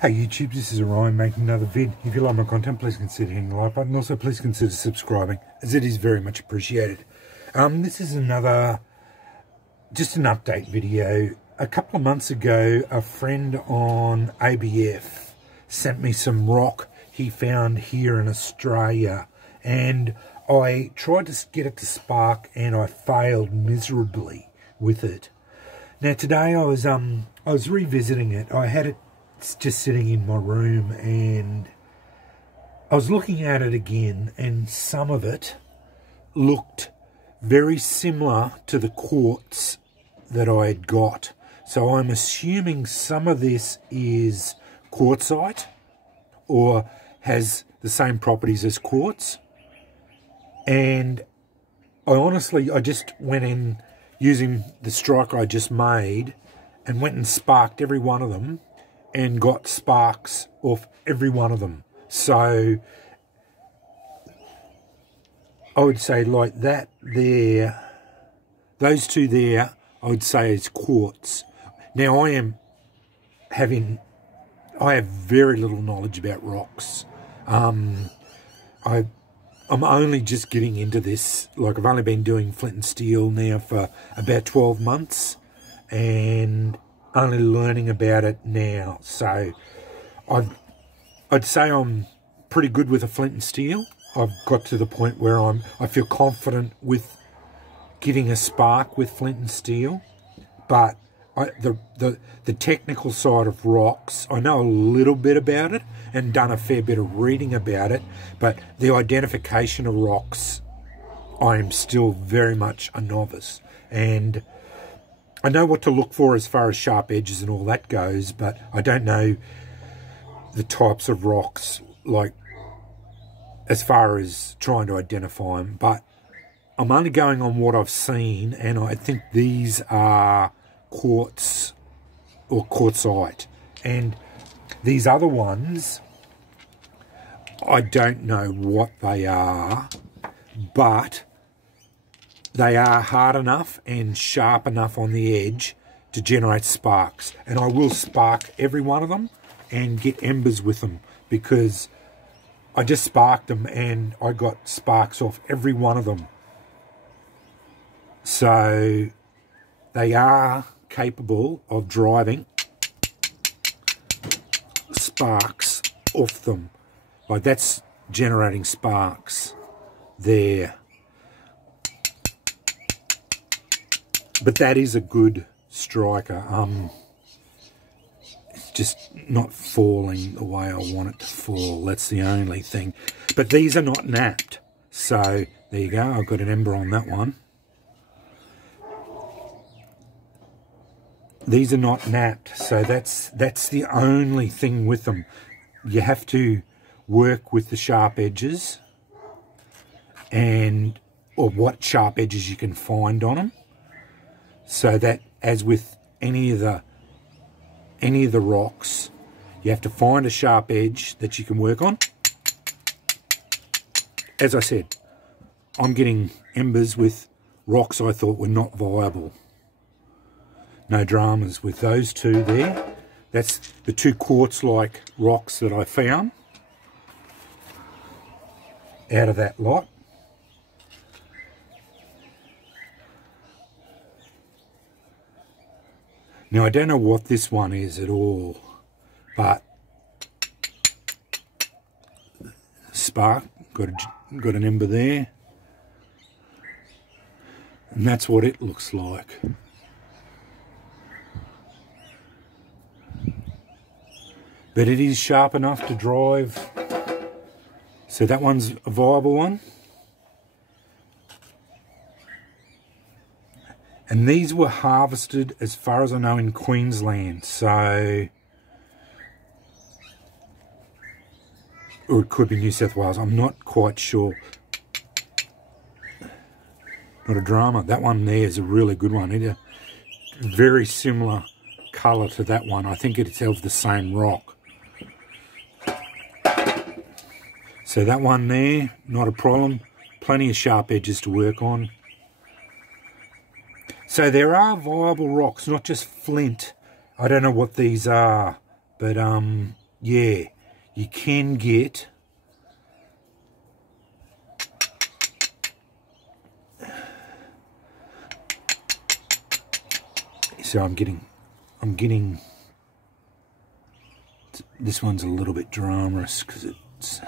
Hey YouTube, this is Ryan making another vid. If you like my content, please consider hitting the like button. Also, please consider subscribing, as it is very much appreciated. This is just an update video. A couple of months ago, a friend on ABF sent me some rock he found here in Australia, and I tried to get it to spark, and I failed miserably with it. Now today I was revisiting it. I had it just sitting in my room, and I was looking at it again, and some of it looked very similar to the quartz that I had got. So I'm assuming some of this is quartzite or has the same properties as quartz. And I just went in using the strike I just made and went and sparked every one of them and got sparks off every one of them. So I would say like that there, those two there, I would say is quartz. Now I have very little knowledge about rocks. I'm only just getting into this. Like, I've only been doing flint and steel now for about 12 months and only learning about it now. So I'd say I'm pretty good with a flint and steel. I've got to the point where I feel confident with getting a spark with flint and steel. But the technical side of rocks, I know a little bit about it and done a fair bit of reading about it, but the identification of rocks, I am still very much a novice. And I know what to look for as far as sharp edges and all that goes, but I don't know the types of rocks, like, as far as trying to identify them. But I'm only going on what I've seen, and I think these are quartz or quartzite. And these other ones, I don't know what they are, but they are hard enough and sharp enough on the edge to generate sparks. And I will spark every one of them and get embers with them, because I just sparked them and I got sparks off every one of them. So they are capable of driving sparks off them. Like, that's generating sparks there. But that is a good striker. It's just not falling the way I want it to fall. That's the only thing. But these are not napped. So there you go. I've got an ember on that one. These are not napped. So that's the only thing with them. You have to work with the sharp edges, or what sharp edges you can find on them. So that, as with any of the rocks, you have to find a sharp edge that you can work on. As I said, I'm getting embers with rocks I thought were not viable. No dramas with those two there. That's the two quartz-like rocks that I found out of that lot. Now, I don't know what this one is at all, but spark, got an ember there, and that's what it looks like. But it is sharp enough to drive, so that one's a viable one. And these were harvested, as far as I know, in Queensland. So, or it could be New South Wales. I'm not quite sure. Not a drama. That one there is a really good one. It's a very similar colour to that one. I think it's of the same rock. So that one there, not a problem. Plenty of sharp edges to work on. So there are viable rocks, not just flint. I don't know what these are, but yeah, you can get so I'm getting this one's a little bit dramarous because it's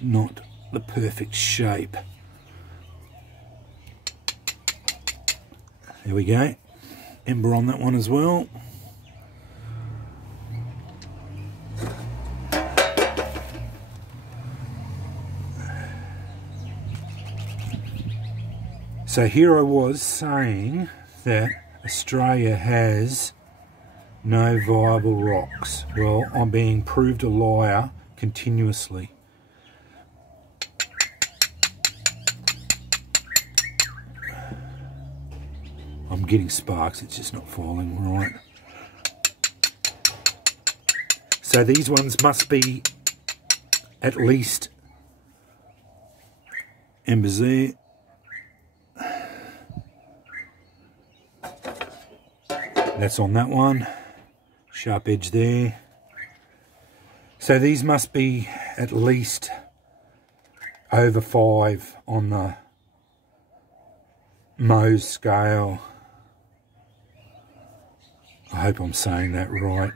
not the perfect shape. There we go, ember on that one as well. So here I was saying that Australia has no viable rocks. Well, I'm being proved a liar continuously. I'm getting sparks, it's just not falling right. So these ones must be at least embers there. That's on that one, sharp edge there. So these must be at least over 5 on the Mohs scale. I hope I'm saying that right.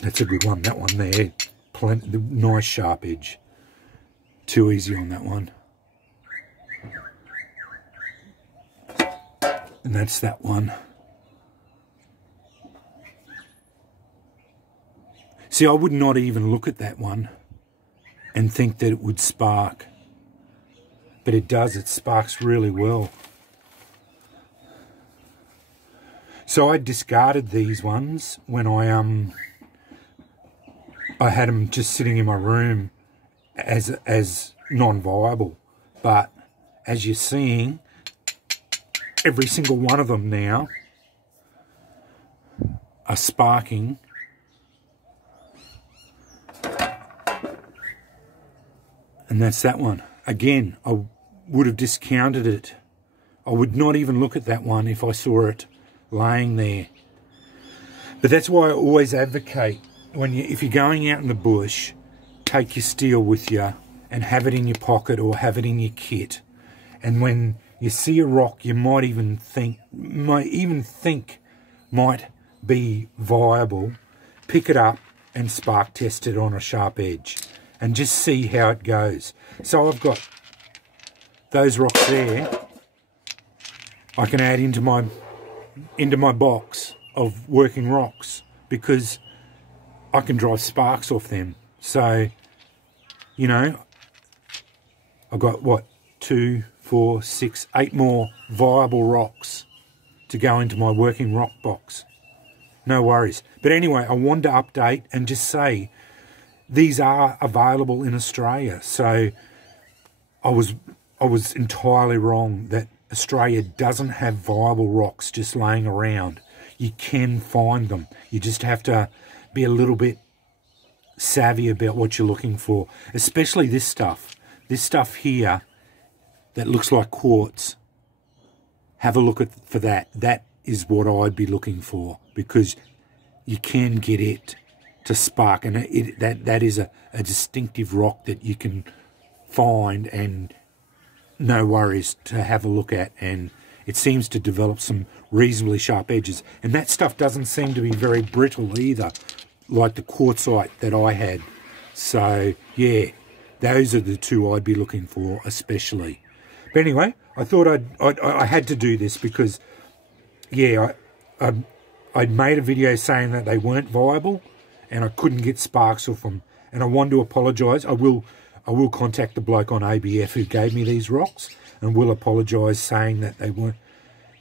That's a good one, that one there. Plenty, nice sharp edge. Too easy on that one. And that's that one. See, I would not even look at that one and think that it would spark. But it does, it sparks really well. So I discarded these ones when I had them just sitting in my room as non-viable. But as you're seeing, every single one of them now are sparking. And that's that one. Again, I would have discounted it. I would not even look at that one if I saw it laying there. But that's why I always advocate, if you're going out in the bush, take your steel with you and have it in your pocket or have it in your kit. And when you see a rock you might think might be viable, pick it up and spark test it on a sharp edge and just see how it goes. So I've got those rocks there. I can add into my box of working rocks because I can drive sparks off them. So, you know, I've got what, 2, 4, 6, 8 more viable rocks to go into my working rock box. No worries. But anyway, I wanted to update and just say these are available in Australia. So I was entirely wrong that Australia doesn't have viable rocks just laying around. You can find them. You just have to be a little bit savvy about what you're looking for, especially this stuff. This stuff here that looks like quartz. Have a look for that. That is what I'd be looking for, because you can get it to spark, and that is a distinctive rock that you can find and no worries to have a look at, and it seems to develop some reasonably sharp edges, and that stuff doesn't seem to be very brittle either, like the quartzite that I had. So yeah, those are the two I'd be looking for especially. But anyway, I thought I had to do this because yeah, I'd made a video saying that they weren't viable and I couldn't get sparks off them, and I want to apologise. I will contact the bloke on ABF who gave me these rocks and will apologise, saying that they weren't,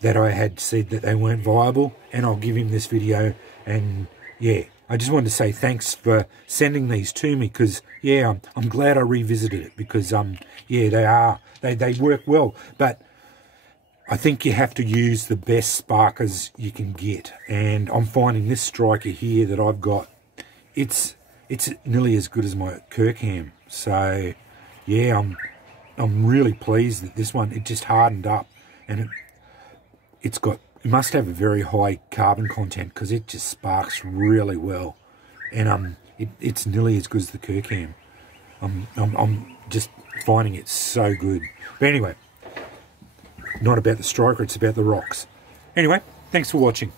that I had said that they weren't viable, and I'll give him this video. And yeah, I just wanted to say thanks for sending these to me, because yeah, I'm glad I revisited it, because yeah, they work well, but I think you have to use the best sparkers you can get, and I'm finding this striker here that I've got, it's nearly as good as my Kirkham. So yeah, I'm really pleased that this one, it just hardened up, and it's got it must have a very high carbon content because it just sparks really well, and it's nearly as good as the Kirkham. I'm just finding it so good. But anyway, not about the striker, it's about the rocks. Anyway, thanks for watching.